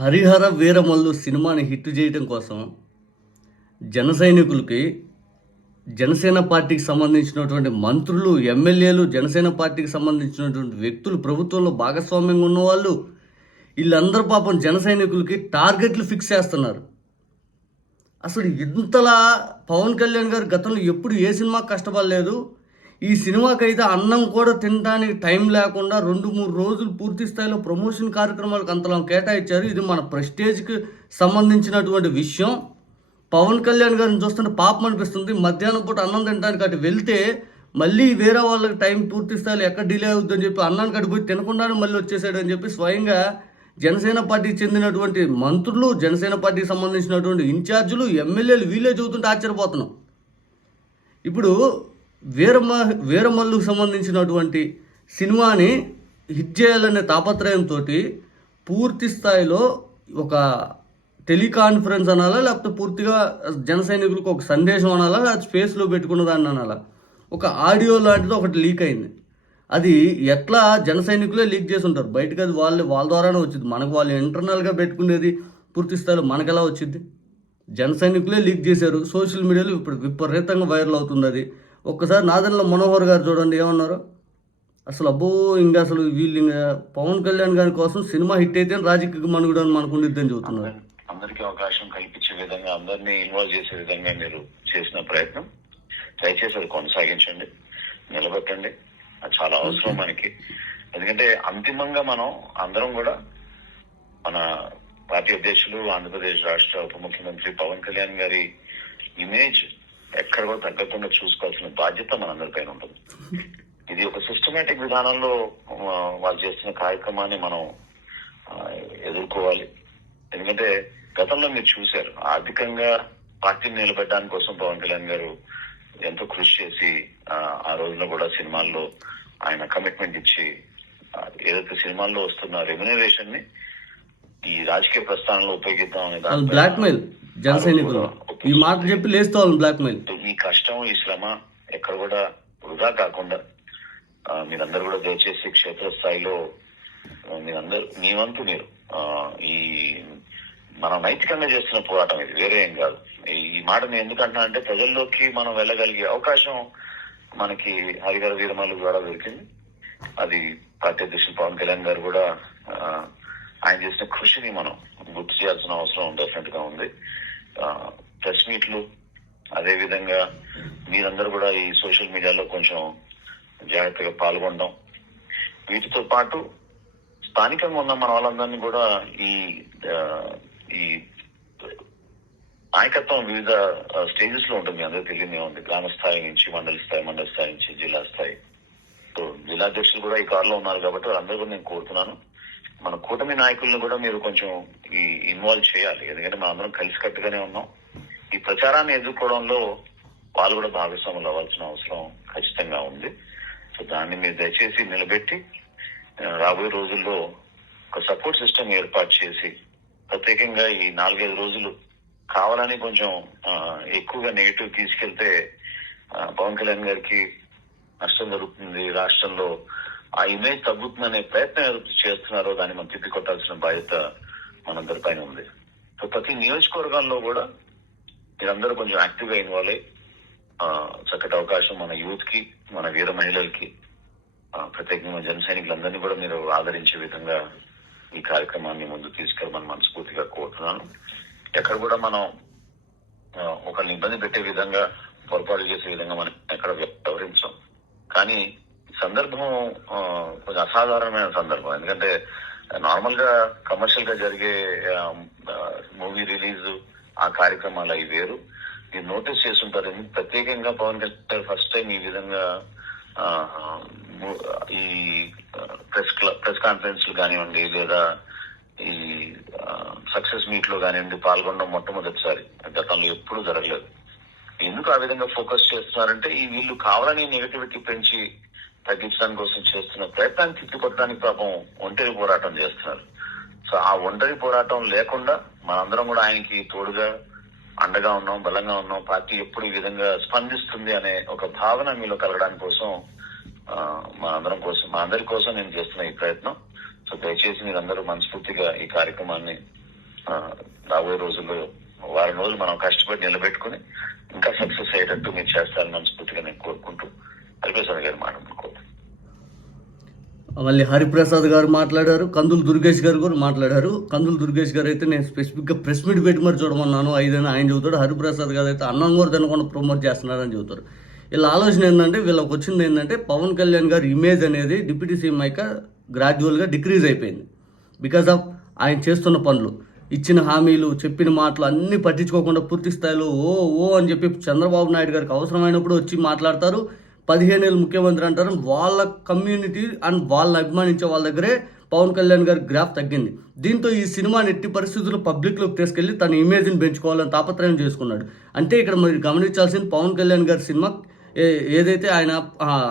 హరిహర వీరమల్లు సినిమాని హిట్ చేయడం కోసం జన సైనికులకి జనసేన పార్టీకి సంబంధించినటువంటి మంత్రులు ఎమ్మెల్యేలు జనసేన పార్టీకి సంబంధించినటువంటి వ్యక్తులు ప్రభుత్వంలో భాగస్వామ్యంగా ఉన్నవాళ్ళు వీళ్ళందరూ పాపం జన సైనికులకి టార్గెట్లు ఫిక్స్ చేస్తున్నారు. అసలు ఇంతలా పవన్ కళ్యాణ్ గారు గతంలో ఎప్పుడు ఏ సినిమా కష్టపడలేదు ఈ సినిమాకైతే అన్నం కూడా తినడానికి టైం లేకుండా రెండు మూడు రోజులు పూర్తి స్థాయిలో ప్రమోషన్ కార్యక్రమాలకు అంతలా కేటాయించారు. ఇది మన ప్రెస్టేజ్కి సంబంధించినటువంటి విషయం. పవన్ కళ్యాణ్ గారిని చూస్తుంటే పాపం అనిపిస్తుంది. మధ్యాహ్నం పూట అన్నం తినడానికి అటు వెళ్తే మళ్ళీ వేరే వాళ్ళకి టైం పూర్తి స్థాయిలో ఎక్కడ డిలే అవుతుందని చెప్పి అన్నానికి అటు పోయి తినకుండానే మళ్ళీ వచ్చేసాడని చెప్పి స్వయంగా జనసేన పార్టీకి చెందినటువంటి మంత్రులు జనసేన పార్టీకి సంబంధించినటువంటి ఇన్ఛార్జీలు ఎమ్మెల్యేలు వీళ్ళే చదువుతుంటే ఆశ్చర్యపోతున్నాం. ఇప్పుడు వీరమ వీరమల్లుకు సంబంధించినటువంటి సినిమాని హిట్ చేయాలనే తాపత్రయంతో పూర్తి స్థాయిలో ఒక టెలికాన్ఫరెన్స్ అనాలా లేకపోతే పూర్తిగా జన సైనికులకు ఒక సందేశం అనాలా లేకపోతే స్పేస్లో పెట్టుకున్న దాన్ని అనాలా. ఒక ఆడియో లాంటిది ఒకటి లీక్ అయింది. అది ఎట్లా జన సైనికులే లీక్ చేసి ఉంటారు? బయటకు అది వాళ్ళే వాళ్ళ ద్వారానే వచ్చింది. మనకు వాళ్ళు ఇంటర్నల్గా పెట్టుకునేది పూర్తి స్థాయిలో మనకు ఎలా వచ్చింది? జన సైనికులే లీక్ చేశారు. సోషల్ మీడియాలో ఇప్పుడు విపరీతంగా వైరల్ అవుతుంది అది. ఒక్కసారి నాదన్ల మనోహర్ గారు చూడండి ఏమన్నారు? అసలు అబ్బో ఇంకా అసలు వీళ్ళు ఇంకా పవన్ కళ్యాణ్ గారి కోసం సినిమా హిట్ అయితే రాజకీయ మనుగడ అని మనకు ఉండిద్దని చెబుతున్నారు. అందరికీ అవకాశం కల్పించే విధంగా అందరినీ ఇన్వాల్వ్ చేసే విధంగా మీరు చేసిన ప్రయత్నం. దయచేసి అది కొనసాగించండి నిలబెట్టండి. అది చాలా అవసరం మనకి. ఎందుకంటే అంతిమంగా మనం అందరం కూడా మన పార్టీ అధ్యక్షులు ఆంధ్రప్రదేశ్ రాష్ట్ర ఉప ముఖ్యమంత్రి పవన్ కళ్యాణ్ గారి ఇమేజ్ ఎక్కడ కూడా తగ్గకుండా చూసుకోవాల్సిన బాధ్యత మనందరిపైన ఉంటుంది. ఇది ఒక సిస్టమేటిక్ విధానంలో వాళ్ళు చేస్తున్న కార్యక్రమాన్ని మనం ఎదుర్కోవాలి. ఎందుకంటే గతంలో మీరు చూశారు ఆర్థికంగా పార్టీని నిలబెట్టడానికి కోసం పవన్ కళ్యాణ్ గారు ఎంతో కృషి చేసి ఆ, రోజున కూడా సినిమాల్లో ఆయన కమిట్మెంట్ ఇచ్చి ఏదైతే సినిమాల్లో వస్తున్న రెమ్యునరేషన్ని ఈ రాజకీయ ప్రస్థానంలో ఉపయోగిద్దాం అనే జన సైనికులు. ఈ మాట చెప్పి లేస్తే బ్లాక్ మెయిల్ ఈ కష్టం ఈ శ్రమ ఎక్కడ కూడా వృధా కాకుండా మీరందరూ కూడా దయచేసి క్షేత్రస్థాయిలో ఆ, మీరందరూ మీ వంతు మీరు ఆ, ఈ మనం నైతికంగా చేస్తున్న పోరాటం ఇది వేరే ఏం కాదు. ఈ- మాటని మాట నేను ఎందుకంటున్నా అంటే ప్రజల్లోకి మనం వెళ్ళగలిగే అవకాశం మనకి హరిహర వీరమలు ద్వారా దొరికింది. అది పార్టీ అధ్యక్షులు పవన్ కళ్యాణ్ గారు కూడా ఆయన చేసిన కృషిని మనం గుర్తు చేయాల్సిన అవసరం డెఫినెట్గా ఉంది. ప్రెస్ మీట్లు అదే విధంగా మీరందరూ కూడా ఈ సోషల్ మీడియాలో కొంచెం జాగ్రత్తగా పాల్గొనడం. వీటితో పాటు స్థానికంగా ఉన్న మన వాళ్ళందరినీ కూడా ఈ ఈ నాయకత్వం వివిధ స్టేజెస్లో ఉంటుంది. అందరూ తెలియనే తెలియని ఉంది గ్రామ స్థాయి నుంచి మండల స్థాయి మండల స్థాయి నుంచి జిల్లా స్థాయి. సో జిల్లా అధ్యక్షులు కూడా ఈ కారులో ఉన్నారు కాబట్టి వాళ్ళందరూ కూడా నేను కోరుతున్నాను. మన కూటమి నాయకులను కూడా మీరు కొంచెం ఈ ఇన్వాల్వ్ చేయాలి. ఎందుకంటే మనం అందరం కలిసికట్టుగానే ఉన్నాం. ఈ ప్రచారాన్ని ఎదుర్కోవడంలో వాళ్ళు కూడా భాగస్వాములు అవ్వాల్సిన అవసరం ఖచ్చితంగా ఉంది. సో దాన్ని మీరు దయచేసి నిలబెట్టి రాబోయే రోజుల్లో ఒక సపోర్ట్ సిస్టమ్ ఏర్పాటు చేసి ప్రత్యేకంగా ఈ నాలుగైదు రోజులు కావాలని కొంచెం ఎక్కువగా నెగిటివ్ తీసుకెళ్తే పవన్ కళ్యాణ్ గారికి నష్టం జరుగుతుంది. రాష్ట్రంలో ఆ ఇమేజ్ తగ్గుతుందనే ప్రయత్నం ఎవరు చేస్తున్నారో దాన్ని మనం తిప్పికొట్టాల్సిన బాధ్యత మనందరిపైన ఉంది. సో ప్రతి నియోజకవర్గాల్లో కూడా మీరందరూ కొంచెం యాక్టివ్గా ఇన్వాల్వ్ అయ్యి చక్కటి అవకాశం మన యూత్కి మన వీర మహిళలకి ప్రత్యేకంగా జన సైనికులందరినీ కూడా మీరు ఆదరించే విధంగా ఈ కార్యక్రమాన్ని ముందు తీసుకెళ్ళమని మనస్ఫూర్తిగా కోరుతున్నాను. ఎక్కడ కూడా మనం ఒకరిని ఇబ్బంది పెట్టే విధంగా పొరపాటు చేసే విధంగా మనం ఎక్కడ వ్యవహరించాం. కానీ సందర్భం కొంచెం అసాధారణమైన సందర్భం. ఎందుకంటే నార్మల్గా కమర్షియల్గా జరిగే మూవీ రిలీజ్ ఆ కార్యక్రమాలు అవి వేరు. మీరు నోటీస్ చేస్తుంటారు. ప్రత్యేకంగా పవన్ కళ్యాణ్ ఫస్ట్ టైం ఈ విధంగా ఈ ప్రెస్ ప్రెస్ కాన్ఫరెన్స్ కానివ్వండి లేదా ఈ సక్సెస్ మీట్లో కానివ్వండి పాల్గొనడం మొట్టమొదటిసారి. గతంలో ఎప్పుడూ జరగలేదు. ఎందుకు ఆ విధంగా ఫోకస్ చేస్తున్నారంటే ఈ వీళ్ళు కావాలని నెగటివిటీ పెంచి తగ్గించడానికి కోసం చేస్తున్న ప్రయత్నాన్ని తిప్పికొట్టడానికి పాపం ఒంటరి పోరాటం చేస్తున్నారు. సో ఆ ఒంటరి పోరాటం లేకుండా మనందరం కూడా ఆయనకి తోడుగా అండగా ఉన్నాం బలంగా ఉన్నాం. పార్టీ ఎప్పుడు ఈ విధంగా స్పందిస్తుంది అనే ఒక భావన మీలో కలగడానికి కోసం మా అందరం కోసం మా అందరి కోసం నేను చేస్తున్న ఈ ప్రయత్నం. సో దయచేసి మీరందరూ మనస్ఫూర్తిగా ఈ కార్యక్రమాన్ని రాబోయే రోజుల్లో వారం రోజులు మనం కష్టపడి నిలబెట్టుకుని ఇంకా సక్సెస్ అయ్యేటట్టు మీరు చేస్తారని మనస్ఫూర్తిగా నేను కోరుకుంటూ హరిప్రసాద్ గారి మాట మళ్ళీ హరిప్రసాద్ గారు మాట్లాడారు కందులు దుర్గేష్ గారు కూడా మాట్లాడారు. కందులు దుర్గేష్ గారు అయితే నేను స్పెసిఫిక్గా ప్రెస్ మీట్ పెట్టి మరి చూడమన్నాను. ఐదైనా ఆయన చెబుతాడు హరిప్రసాద్ గారు అయితే అన్నం కూడా తినకుండా ప్రమోట్ చేస్తున్నారని చెబుతారు. వీళ్ళ ఆలోచన ఏంటంటే వీళ్ళకి వచ్చింది ఏంటంటే పవన్ కళ్యాణ్ గారి ఇమేజ్ అనేది డిప్యూటీ సీఎం అయ్యాక గ్రాడ్యువల్గా డిక్రీజ్ అయిపోయింది. బికాజ్ ఆఫ్ ఆయన చేస్తున్న పనులు ఇచ్చిన హామీలు చెప్పిన మాటలు అన్నీ పట్టించుకోకుండా పూర్తి స్థాయిలో ఓ ఓ అని చెప్పి చంద్రబాబు నాయుడు గారికి అవసరమైనప్పుడు వచ్చి మాట్లాడతారు. పదిహేను ఏళ్ళు ముఖ్యమంత్రి అంటారు. వాళ్ళ కమ్యూనిటీ అండ్ వాళ్ళని అభిమానించే వాళ్ళ దగ్గరే పవన్ కళ్యాణ్ గారి గ్రాఫ్ తగ్గింది. దీంతో ఈ సినిమాని ఎట్టి పరిస్థితుల్లో పబ్లిక్లోకి తీసుకెళ్ళి తన ఇమేజ్ని పెంచుకోవాలని తాపత్రయం చేసుకున్నాడు. అంటే ఇక్కడ మరి గమనించాల్సింది పవన్ కళ్యాణ్ గారి సినిమా ఏ- ఏదైతే ఆయన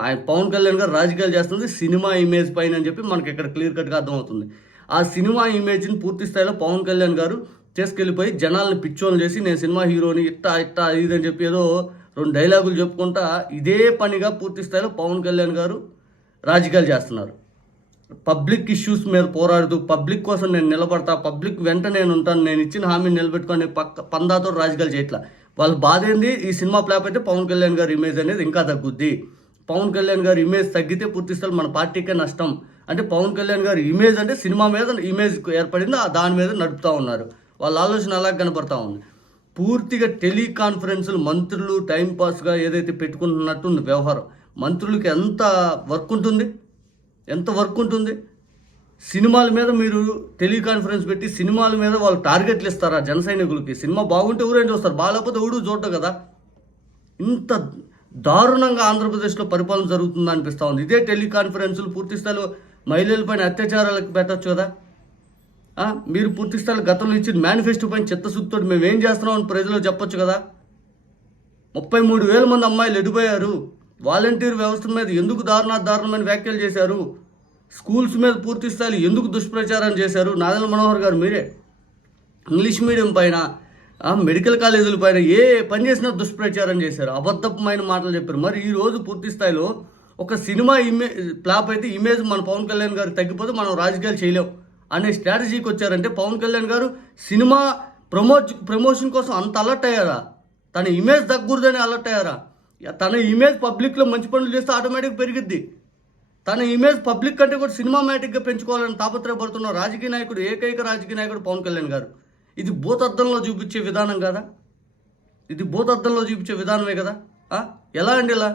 ఆయన పవన్ కళ్యాణ్ గారు రాజకీయాలు చేస్తుంది సినిమా ఇమేజ్ పైన అని చెప్పి మనకి ఇక్కడ క్లియర్ కట్గా అర్థమవుతుంది. ఆ సినిమా ఇమేజ్ని పూర్తి స్థాయిలో పవన్ కళ్యాణ్ గారు తీసుకెళ్ళిపోయి జనాల్ని పిచ్చోళ్ళు చేసి నేను సినిమా హీరోని ఇట్టా ఇట్టా ఇది అని చెప్పి ఏదో రెండు డైలాగులు చెప్పుకుంటా ఇదే పనిగా పూర్తి స్థాయిలో పవన్ కళ్యాణ్ గారు రాజకీయాలు చేస్తున్నారు. పబ్లిక్ ఇష్యూస్ మీద పోరాడుతూ పబ్లిక్ కోసం నేను నిలబడతా పబ్లిక్ వెంట నేను ఉంటాను నేను ఇచ్చిన హామీని నిలబెట్టుకొని పక్క పందాతో రాజకీయాలు చేయట్లా. వాళ్ళ బాధ ఏంది? ఈ సినిమా ఫ్లాప్ అయితే పవన్ కళ్యాణ్ గారి ఇమేజ్ అనేది ఇంకా తగ్గుద్ది. పవన్ కళ్యాణ్ గారి ఇమేజ్ తగ్గితే పూర్తి మన పార్టీకే నష్టం. అంటే పవన్ కళ్యాణ్ గారి ఇమేజ్ అంటే సినిమా మీద ఇమేజ్ ఏర్పడింది దాని మీద నడుపుతా ఉన్నారు. వాళ్ళ ఆలోచన అలా కనపడతా ఉంది. పూర్తిగా టెలికాన్ఫరెన్సులు మంత్రులు టైంపాస్గా ఏదైతే పెట్టుకుంటున్నట్టు ఉంది వ్యవహారం మంత్రులకి ఎంత వర్క్ ఉంటుంది? ఎంత వర్క్ ఉంటుంది? సినిమాల మీద మీరు టెలికాన్ఫరెన్స్ పెట్టి సినిమాల మీద వాళ్ళు టార్గెట్లు ఇస్తారా జన సైనికులకి? సినిమా బాగుంటే ఎవరైనా చూస్తారు? బాగాలేకపోతే ఎవడు చూడటం కదా? ఇంత దారుణంగా ఆంధ్రప్రదేశ్లో పరిపాలన జరుగుతుందా అనిపిస్తూ ఉంది. ఇదే టెలికాన్ఫరెన్సులు పూర్తి స్థాయిలో మహిళలపైన అత్యాచారాలకు పెట్టచ్చు కదా? మీరు పూర్తి స్థాయిలో గతంలో ఇచ్చిన మేనిఫెస్టో పైన చిత్తశుద్ధితో మేము ఏం చేస్తున్నాం అని ప్రజలు చెప్పొచ్చు కదా? ముప్పై మూడు వేల మంది అమ్మాయిలు ఎడిపోయారు. వాలంటీర్ వ్యవస్థ మీద ఎందుకు దారుణ దారుణమైన వ్యాఖ్యలు చేశారు? స్కూల్స్ మీద పూర్తి స్థాయిలో ఎందుకు దుష్ప్రచారం చేశారు? నాదల మనోహర్ గారు మీరే. ఇంగ్లీష్ మీడియం పైన మెడికల్ కాలేజీల పైన ఏ పని చేసినా దుష్ప్రచారం చేశారు. అబద్ధమైన మాటలు చెప్పారు. మరి ఈ రోజు పూర్తి స్థాయిలో ఒక సినిమా ఇమేజ్ ఫ్లాప్ అయితే ఇమేజ్ మన పవన్ కళ్యాణ్ గారు తగ్గిపోతే మనం రాజకీయాలు చేయలేం. అనే స్ట్రాటజీకి వచ్చారంటే పవన్ కళ్యాణ్ గారు సినిమా ప్రమోట్ ప్రమోషన్ కోసం అంత అలర్ట్ అయ్యారా? తన ఇమేజ్ తగ్గకూడదని అలర్ట్ అయ్యారా? తన ఇమేజ్ పబ్లిక్లో మంచి పనులు చేస్తే ఆటోమేటిక్ పెరిగిద్ది. తన ఇమేజ్ పబ్లిక్ కంటే కూడా సినిమామేటిక్గా పెంచుకోవాలని తాపత్రయపడుతున్న రాజకీయ నాయకుడు ఏకైక రాజకీయ నాయకుడు పవన్ కళ్యాణ్ గారు. ఇది భూతద్దంలో చూపించే విధానం కదా. ఇది భూతద్దంలో చూపించే విధానమే కదా. ఎలా అండి ఇలా?